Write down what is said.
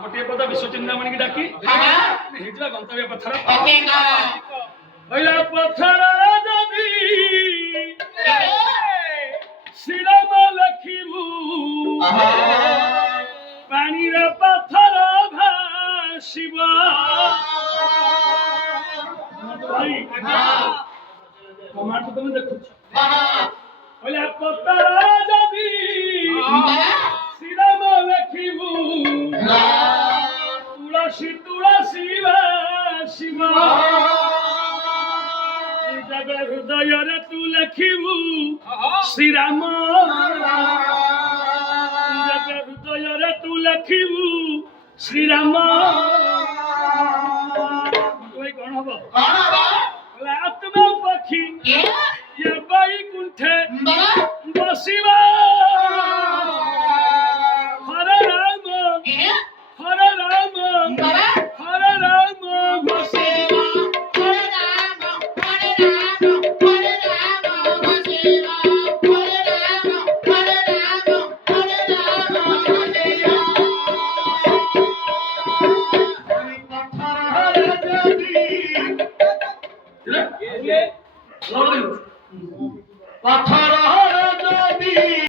गोटे पद विश्वचिंतामणि की डाकी हेजला गंतव्य पत्थर ओला पत्थर जदी श्रीराम लखिबू पानी रे पत्थर भासिबा भाई कमांड तो तुम देखो ओला पत्थर जदी श्रीराम लखिबू तुलसी तुलसी शिवा जग हृदय रे तू लखिबू श्रीराम जग हृदय रे तू लखिबू श्रीराम कौन हब आत्मा पक्षी ये बैकुंठे बसिबा हरे राम हरे राम हरे राम बसिबा पत्थर